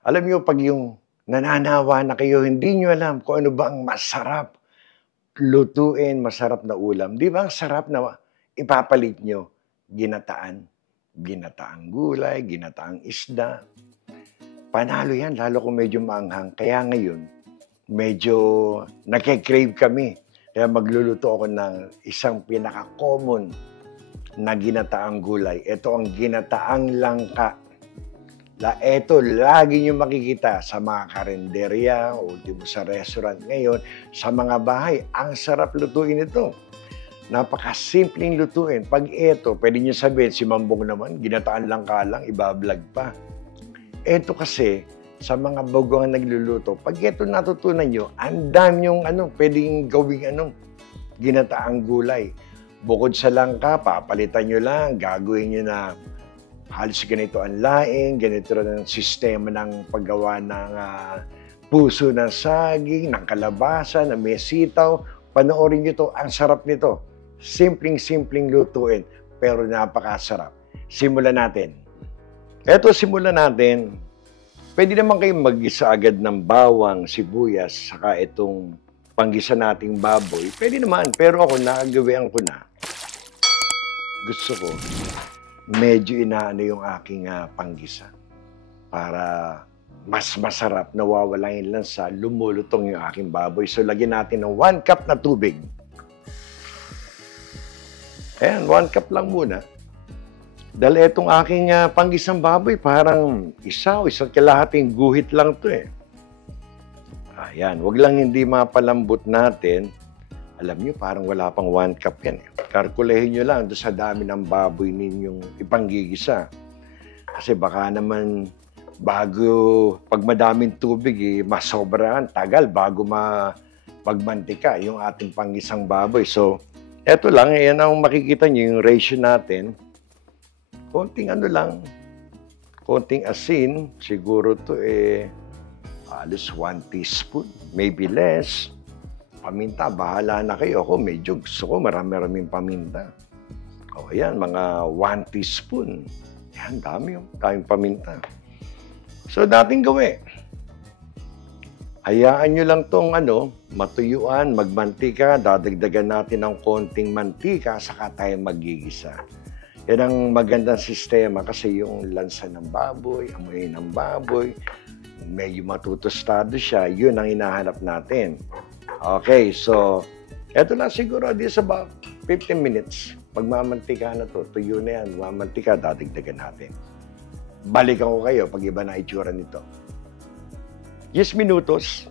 Alam niyo 'pag yung nananawa na kayo, hindi niyo alam kung ano ba ang masarap lutuin, masarap na ulam. 'Di ba ang sarap na ipapalit niyo, ginataan, ginataang gulay, ginataang isda. Panalo 'yan lalo kung medyo maanghang. Kaya ngayon, medyo nagke-crave kami. Kaya magluluto ako ng isang pinaka-common na ginataang gulay. Ito ang ginataang langka. Eto, lagi niyong makikita sa mga karenderya o ultimo sa restaurant ngayon, sa mga bahay. Ang sarap lutuin ito. Napakasimpleng lutuin. 'Pag eto, puwede niyo sabihin, si Mambong naman, ginataan langka lang, iba-vlog pa. Eto kasi, sa mga baguhang nagluluto, 'pag eto natutunan niyo, ang dami niyong puwedeng gawing ginataang gulay. Bukod sa langka, papalitan niyo lang, gagawin niyo na halos ganito ang laing, ganito rin ang sistema ng paggawa ng puso ng saging, ng kalabasa, ng may sitaw. Panoorin niyo 'to, ang sarap nito. Simpleng-simpleng lutuin, pero napakasarap. Simulan natin. Eto, simulan natin. Puwede naman kayong maggisa agad ng bawang, sibuyas, saka itong panggisa nating baboy. Puwede naman, pero ako nagawian ko na. Gusto ko medyo inaano yung aking panggisa para mas masarap, nawawala yung lansa, lumulutong yung aking baboy. So, lagyan natin ng 1 cup na tubig. Ayan, 1 cup lang muna. Dahil itong aking panggisang baboy, parang isa't kalahating guhit lang to eh. Ayan, wag lang hindi mapalambot natin. Alam niyo, parang wala pang 1 cup yan. Kalkulehin niyo lang doon sa dami ng baboy ninyong ipanggigisa. Kasi baka naman pag madaming tubig, masobrahan, tagal bago magmantika yung ating panggisang baboy. So, eto lang, yan ang makikita niyo yung ratio natin. Konting konting asin, siguro to halos 1 teaspoon, maybe less. Paminta, bahala na kayo. Ako, medyo gusto ko marami-raming paminta. O, ayan, mga 1 teaspoon. Yan, daming paminta. So, dating gawin. Hayaan nyo lang tong matuyuan, magmantika, dadagdagan natin ng konting mantika, saka tayo maggigisa. Yan ang magandang sistema kasi yung lansa ng baboy, amoy ng baboy, medyo matutostado siya, yun ang hinahanap natin. Okay, so, eto lang siguro, this about 15 minutes. Pagmamantika na to, tuyo na yan, mamantika, dadagdagan natin. Balikan ko kayo pag iba na itsura nito. 10 minutos.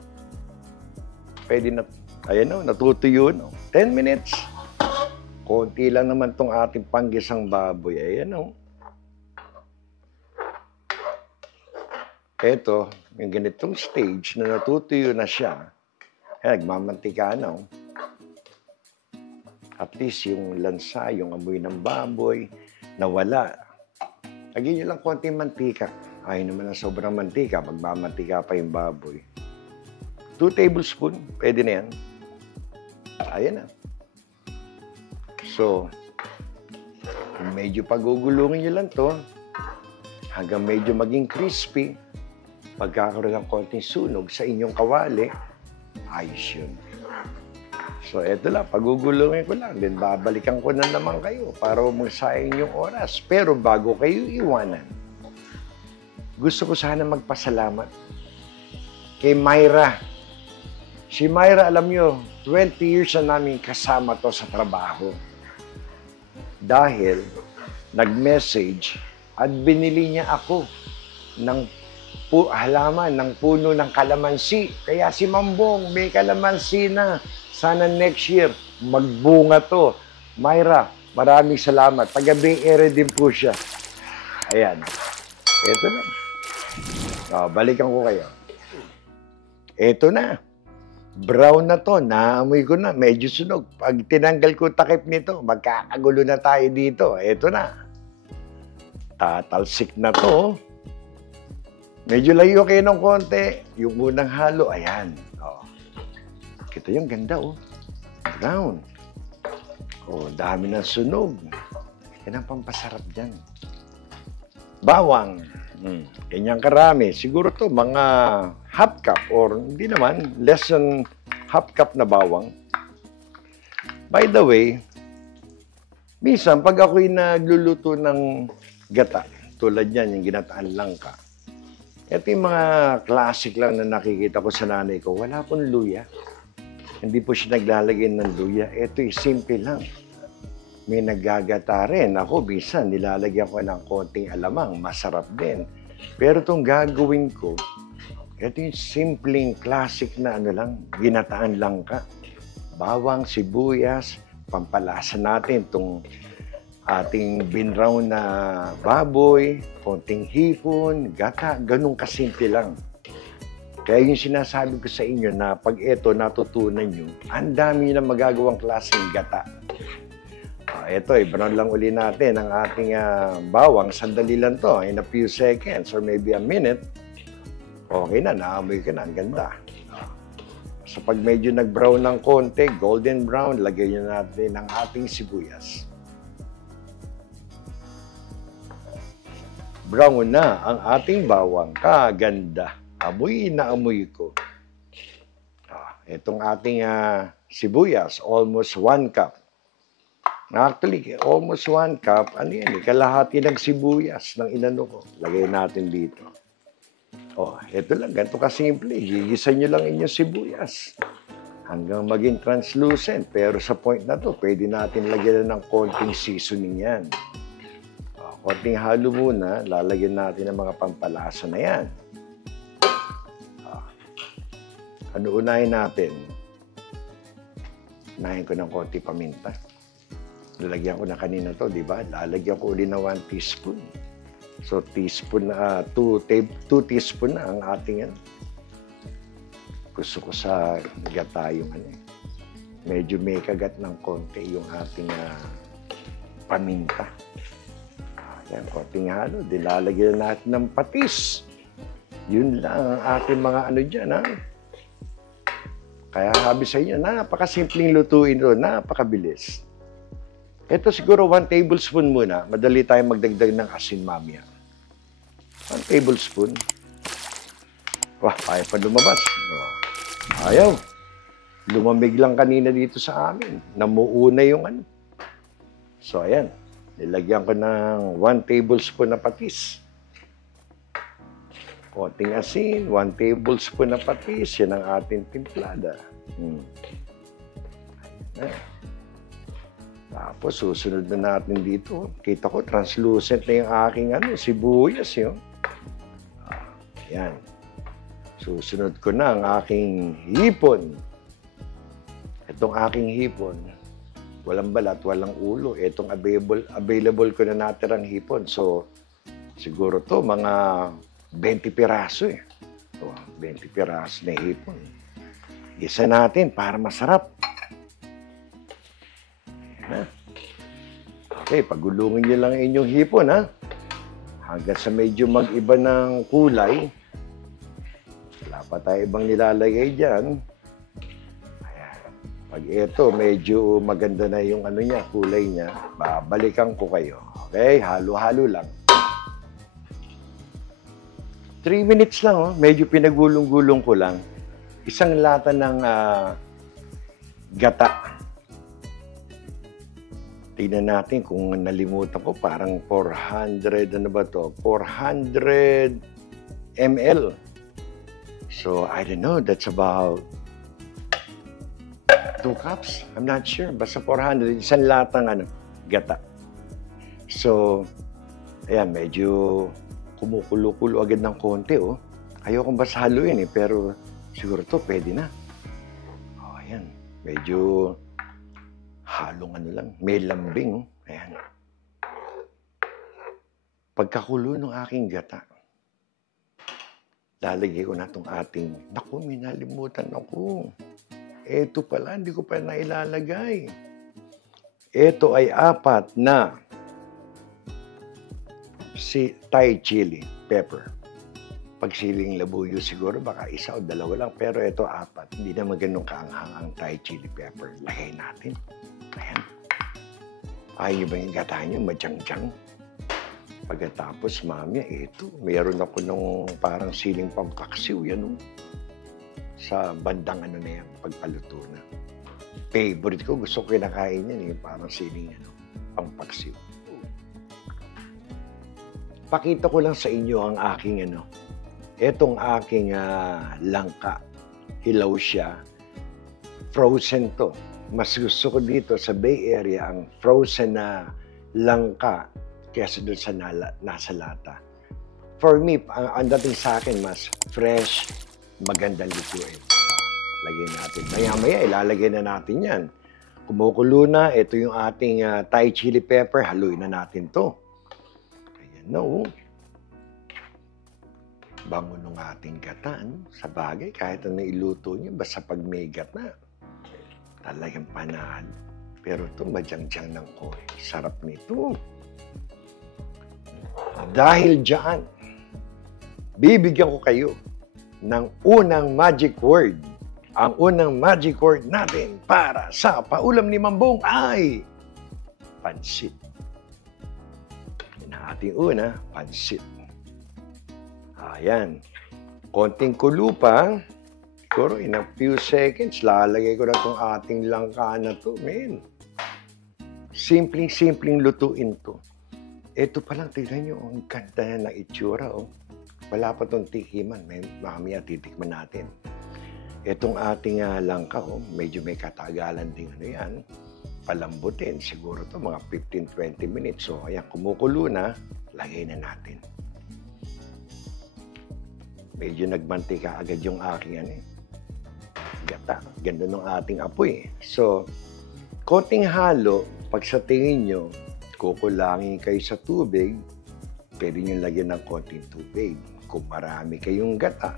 Pwede na, ayan o, natutuyo no. 10 minutes. Konti lang naman tong ating panggisang baboy. Ayan o. Eto, yung ganitong stage na natutuyo na siya, nagmamantika na. At least yung lansa, yung amoy ng baboy, nawala. Lagyan nyo lang konting mantika. Ayaw naman ng sobrang mantika, magmamantika pa yung baboy. 2 tablespoon, pwede na yan. Ayan na. So, medyo pagugulungin nyo lang to hanggang medyo maging crispy. Pagkakaroon ng konting sunog sa inyong kawali, ayos yun. So, eto lang, pagugulungin ko lang. Then, babalikan ko na naman kayo para magsayang yung oras. Pero bago kayo iwanan, gusto ko sana magpasalamat kay Myra. Si Myra, alam nyo, 20 years na namin kasama to sa trabaho. Dahil nag-message at binili niya ako ng halaman ng puno ng kalamansi. Kaya si Mambong, may kalamansi na. Sana next year, magbunga to. Myra, maraming salamat. Taga-Bay Area din po siya. Ayan. Ito na. Balikan ko kayo. Ito na. Brown na to. Naamoy ko na. Medyo sunog. Pag tinanggal ko takip nito, magkakagulo na tayo dito. Ito na. Tatalsik na to. Medyo layo kayo ng konti. Yung unang halo, ayan. Kita yung ganda, brown. Dami ng sunog. Yan ang pampasarap dyan. Bawang. Ganyan karami. Siguro to mga half cup or hindi naman, less than half cup na bawang. By the way, minsan pag ako'y nagluluto ng gata, tulad yan, yung ginataan langka, ito yung mga classic lang na nakikita ko sa nanay ko, wala pong luya. Hindi po siya naglalagay ng luya. Ito yung simple lang. May naggagata rin. Ako, bisan, nilalagyan ko ng konting alamang. Masarap din. Pero itong gagawin ko, ito yung simpleng classic na ano lang, ginataan langka. Bawang, sibuyas, pampalasa natin itong ating binraw na baboy, konting hipon, gata, ganun kasimple lang. Kaya yung sinasabi ko sa inyo na pag ito natutunan nyo, ang dami na magagawang klaseng gata. Ito, brown lang uli natin ang ating bawang. Sandali lang to, in a few seconds or maybe a minute. Okay na, naamoy ka na, ang ganda. So pag medyo nag-brown ng konti, golden brown, lagyan nyo natin ang ating sibuyas. Brown na ang ating bawang. Kaganda. Amoy na amoy ko. Itong ating sibuyas, almost 1 cup. Actually, almost 1 cup, ano yan, kalahati ng sibuyas ng inano ko. Lagay natin dito. Ito lang, ganito kasimple. Gigisa nyo lang inyong sibuyas. Hanggang maging translucent. Pero sa point na to, pwede natin lagyan ng konting seasoning yan. Konting halo muna, lalagyan natin ng mga pampalasa na yan. Ano unahin natin? Unahin ko ng konti paminta. Lalagyan ko na kanina to, di ba? Lalagyan ko ulit na 1 teaspoon. So, teaspoon na, 2 teaspoon na ang ating yan. Gusto ko sa gata yung ano. Medyo may kagat ng konti yung ating paminta. Yan, konting halo. Lalagyan natin ng patis. Yun lang ang ating mga ano dyan, ha? Kaya sabi sa inyo, napakasimpleng lutuin ito, napakabilis. Ito siguro 1 tablespoon muna. Madali tayong magdagdag ng asin mamaya. 1 tablespoon. Ayaw pa lumabas. Ayaw. Lumamig lang kanina dito sa amin. Namuuna yung ano. So, ayan. Nilagyan ko ng 1 tablespoon na patis. Konting asin, 1 tablespoon na patis. Yan ang ating timplada. Ayan. Tapos, susunod na natin dito. Kita ko, translucent na yung aking sibuyas. Yun. Ayan. Susunod ko na ang aking hipon. Itong aking hipon, walang balat, walang ulo. Itong available ko na natirang hipon. So, siguro to mga 20 piraso eh. 20 piraso na hipon. Isa natin para masarap. Okay, pagulungin nyo lang inyong hipon, ha? Hanggang sa medyo mag-iba ng kulay. Wala pa tayo ibang nilalagay dyan. Ayan. Pag ito, medyo maganda na yung niya, kulay niya, babalikan ko kayo. Okay, halo-halo lang. 3 minutes lang, medyo pinagulong-gulong ko lang. Isang lata ng gata. Tingnan natin kung nalimutan ko, parang 400, 400 ml. So, I don't know, that's about 2 cups? I'm not sure, basta 400, isang latang gata. So, ayan, medyo kumukulo-kulo agad ng konti, Ayokong basta haluin pero siguro to pwede na. Ayan, medyo halong lang, may lambing, ayan. Pagkakulo ng aking gata, lalagay ko na itong ating, naku, minalimutan ako. Ito pala, hindi ko pa nailalagay. Ito ay 4 na Thai chili pepper. Pag siling labuyo siguro, baka 1 o 2 lang. Pero ito 4. Hindi naman ganun kaanghang ang Thai chili pepper. Lagay natin. Ayan. Ayaw nyo ba yung gata nyo? Madyang-dyang. Pagkatapos mamaya eto, meron ako nung parang siling pampaksiw yan, oh, sa bandang ano na yan, pagpaluto na. Favorite ko, gusto ko kinakain yan, parang siling ano, pampaksiw. Pakita ko lang sa inyo ang aking ano, etong aking langka. Hilaw siya. Frozen to. Mas gusto ko dito sa Bay Area ang frozen na langka kaysa doon sa nasa lata. For me, ang dating sa akin, mas fresh, magandang lutuin. Lagyan natin. Maya-maya, ilalagay na natin yan. Kumukulo na, ito yung ating Thai chili pepper. Haluin na natin to. Ayan na, oh. Bango nung ating gata, no? Sa bagay, kahit ano iluto niyo, basta pag may gata, talagang panalo. Pero ito, madyang-dyang ng koy. Sarap nito. Dahil dyan, bibigyan ko kayo ng unang magic word. Ang unang magic word natin para sa paulam ni Mambong ay pansit. Yan ang ating una, pansit. Ayan. Konting kulo pa. Siguro in a few seconds, lalagay ko na itong ating langka na to, men. Simpleng-simpleng lutuin to. Ito pa lang, tignan nyo, ang ganda na itsura, oh. Wala pa itong tikiman, mamaya titikman natin. Itong ating langka, oh, medyo may katagalan din ano yan. Palambutin, siguro to mga 15-20 minutes. So, ayan, kumukulo na, lagay na natin. Medyo nagmantika agad yung aking gata. Ganda ng ating apoy. So, konting halo, pag sa tingin nyo, kukulangin kayo sa tubig, pwede nyo lagyan ng konting tubig. Kung marami kayong gata,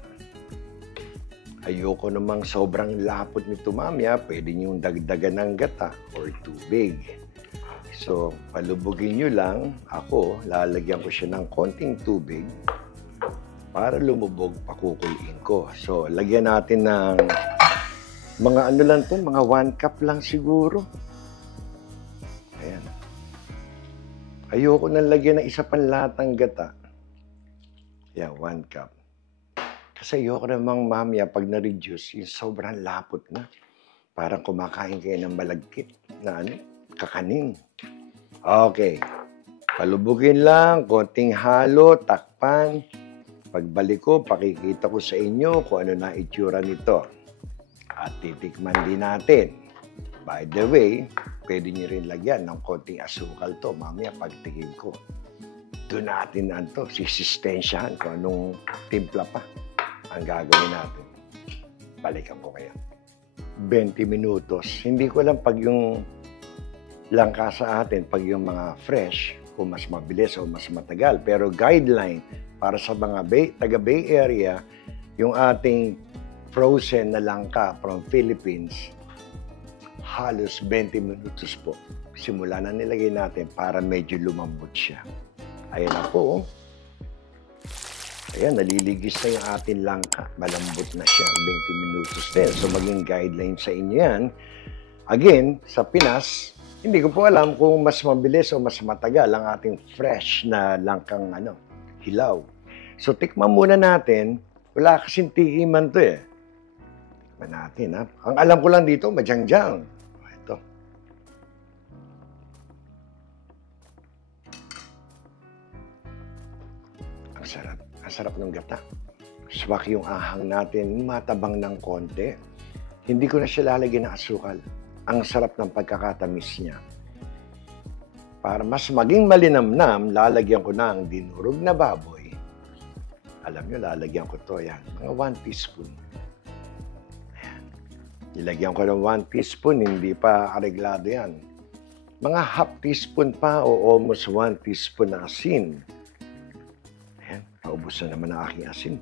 ayoko namang sobrang lapot nito mamaya, pwede nyo dagdagan ng gata or tubig. So, palubugin nyo lang. Ako, lalagyan ko siya ng konting tubig para lumubog, pakukuliin ko. So, lagyan natin ng mga ano lang to, mga 1 cup lang siguro. Ayan. Ayoko nang lagyan ng isa pang latang gata. Yeah, 1 cup. Kasi ayoko namang mamaya pag na-reduce, yung sobrang lapot na. Parang kumakain kayo ng malagkit na kakanin. Okay. Palubugin lang, konting halo, takpan. Pagbalik ko, pakikita ko sa inyo kung ano na itsura nito. At titikman din natin. By the way, pwede nyo rin lagyan ng konting asukal to. Mamaya pagtingin ko, doon natin sisistensyahan kung anong timpla pa ang gagawin natin. Balikan ko kayo. 20 minutos. Hindi ko alam pag yung langka sa atin, pag yung mga fresh, kung mas mabilis o mas matagal. Pero guideline para sa mga taga Bay Area, yung ating frozen na langka from Philippines, halos 20 minutos po. Simula na nilagay natin para medyo lumambot siya. Ayan na po. Ayan, naliligis na yung ating langka. Malambot na siya. 20 minutos din. So, maging guideline sa inyo yan. Again, sa Pinas, hindi ko po alam kung mas mabilis o mas matagal ang ating fresh na langkang hilaw. So, tikman muna natin. Wala kasing tikiman to eh. Tikman natin, ha. Ang alam ko lang dito, madyang-dyang. Ito. Ang sarap. Ang sarap ng gata. Swak yung ahang natin, matabang ng konti. Hindi ko na siya lalagyan ng asukal. Ang sarap ng pagkakatamis niya. Para mas maging malinamnam, lalagyan ko ng dinurog na baboy. Alam nyo, lalagyan ko to, yan. Mga 1 teaspoon. Ayan. Ilagyan ko ng 1 teaspoon, hindi pa areglado yan. Mga half teaspoon pa o almost 1 teaspoon na asin. Ayan, paubos na naman ang aking asin.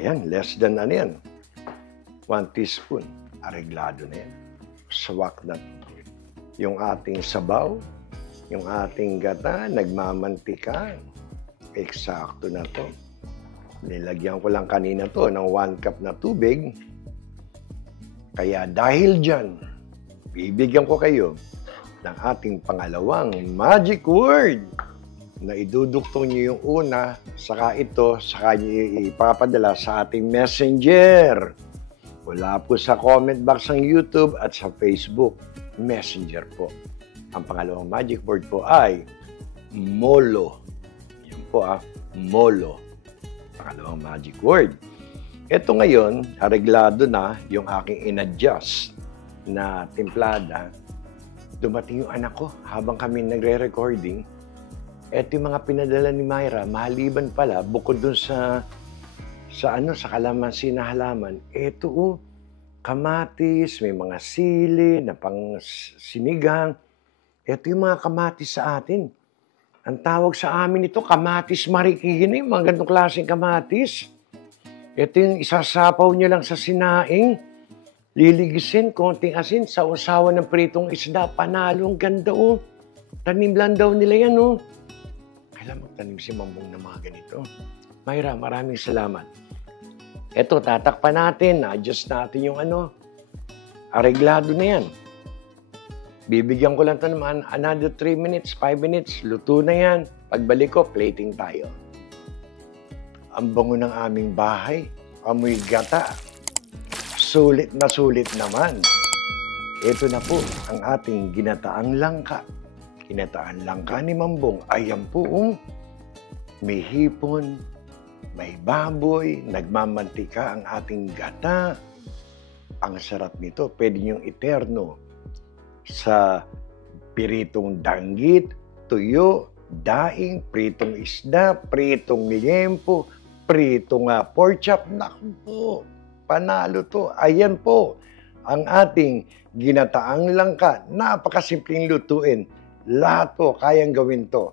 Ayan, less than 1 teaspoon. Areglado na yan. Swak na. Yung ating sabaw, yung ating gata, nagmamantika. Eksakto na to. Nilagyan ko lang kanina to ng 1 cup na tubig. Kaya dahil dyan, bibigyan ko kayo ng ating pangalawang magic word. na idudugtong niyo yung una, saka ito, saka niyo ipapadala sa ating messenger. Wala po sa comment box ng YouTube at sa Facebook. Messenger po. Ang pangalawang magic word po ay Molo. Yan po Molo. Pangalawang magic word. Ito ngayon, areglado na yung aking in-adjust na timplada. Dumating yung anak ko habang kami nagre-recording. Ito yung mga pinadala ni Myra, maliban pala, bukod dun sa kalamansi na halaman, ito kamatis, may mga sili na pang sinigang. Ito yung mga kamatis sa atin. Ang tawag sa amin ito, kamatis marikini, mga ganitong klaseng kamatis. Ito yung isasapaw nyo lang sa sinaing, liligisin, konting asin, sa usawa ng pritong isda, panalo, ang ganda Tanim lang daw nila yan Kailan magtanim si Mambong ng mga ganito? Myra, maraming salamat. Ito, tatakpan natin, adjust natin yung areglado na yan. Bibigyan ko lang ito naman, another 3 minutes, 5 minutes, luto na yan. Pagbalik ko, plating tayo. Ang bango ng aming bahay, amoy gata. Sulit naman. Ito na po ang ating ginataang langka. Ginataan langka ni Mambong. Ayan po, may hipon, may baboy, nagmamantika ang ating gata. Ang sarap nito. Pwede niyong iterno sa piritong danggit, tuyo, daing, pritong isda, pritong liempo, pritong pork chop. Naku po, panalo to. Ayan po ang ating ginataang langka. Napakasimpleng lutuin. Lahat po kayang gawin to.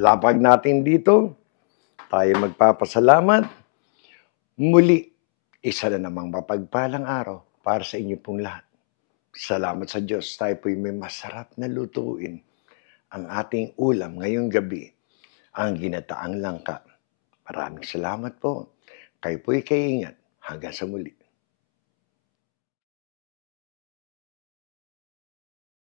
Lapag natin dito, tayo magpapasalamat. Muli, isa na namang mapagpalang araw para sa inyo pong lahat. Salamat sa Diyos, tayo po'y may masarap na lutuin. Ang ating ulam ngayong gabi, ang ginataang langka. Maraming salamat po. Kayo po'y kaingat. Hanggang sa muli.